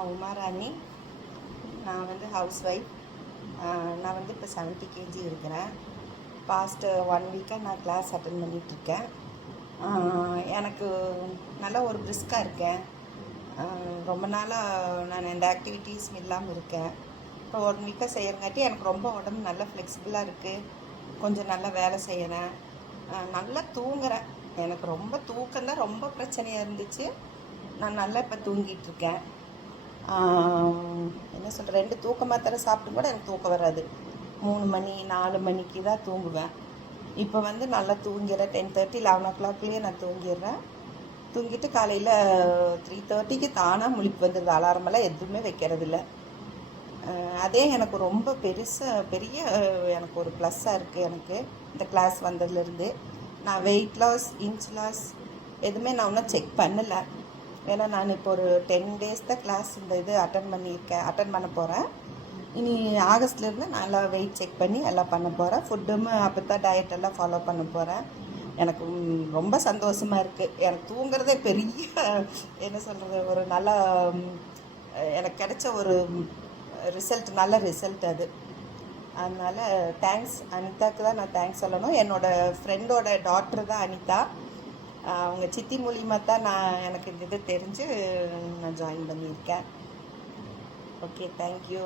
நான் உமாராணி. நான் வந்து ஹவுஸ் ஒய்ஃப். நான் வந்து இப்போ 70 கேஜி இருக்கிறேன். பாஸ்ட்டு 1 வீக்காக நான் கிளாஸ் அட்டன் பண்ணிகிட்ருக்கேன். எனக்கு நல்லா ஒரு பிரிஸ்காக இருக்கேன். ரொம்ப நாளாக நான் எந்த ஆக்டிவிட்டீஸும் இல்லாமல் இருக்கேன். இப்போ 1 வீக்காக செய்கிறங்காட்டி எனக்கு ரொம்ப உடம்பு நல்லா ஃப்ளெக்சிபிளாக இருக்குது. கொஞ்சம் நல்லா வேலை செய்கிறேன், நல்லா தூங்குறேன். எனக்கு ரொம்ப தூக்கம்தான் ரொம்ப பிரச்சனையாக இருந்துச்சு. நான் நல்லா இப்போ தூங்கிட்டுருக்கேன். என்ன சொல்கிறேன், 2 தூக்க மாத்திரை சாப்பிட்டு கூட எனக்கு தூக்கம் வராது. 3 மணி 4 மணிக்கு தான் தூங்குவேன். இப்போ வந்து நல்லா தூங்கிடுறேன். 10:30 11 o'clockலேயே நான் தூங்கிடுறேன். தூங்கிட்டு காலையில் 3:30க்கு தானாக முழிப்பு வந்துடுது. அலாரமெல்லாம் எதுவுமே வைக்கிறதில்ல. அதே எனக்கு ரொம்ப பெரிய எனக்கு ஒரு ப்ளஸ்ஸாக இருக்குது. எனக்கு இந்த கிளாஸ் வந்ததுலேருந்து நான் வெயிட் லாஸ், இன்ச் லாஸ் எதுவுமே நான் இன்னும் செக் பண்ணலை. ஏன்னா நான் இப்போ ஒரு 10 days தான் கிளாஸ் இந்த இது அட்டன் பண்ண போகிறேன். இனி ஆகஸ்ட்லேருந்து நான் எல்லாம் வெயிட் செக் பண்ணி எல்லாம் பண்ண போகிறேன். ஃபுட்டும் அப்போ தான் டயட்டெல்லாம் ஃபாலோ பண்ண போகிறேன். எனக்கு ரொம்ப சந்தோஷமாக இருக்குது. எனக்கு தூங்குறதே பெரிய என்ன சொல்கிறது, ஒரு நல்ல எனக்கு கிடைச்ச ஒரு நல்ல ரிசல்ட் அது. அதனால் தேங்க்ஸ் அனிதாவுக்கு தான் நான் தேங்க்ஸ் சொல்லணும். என்னோடய ஃப்ரெண்டோட டாக்டர் தான் அனிதா. அவங்க சித்தி மூலியமாக தான் எனக்கு இந்த இது தெரிஞ்சு நான் ஜாயின் பண்ணியிருக்கேன். Okay, thank you.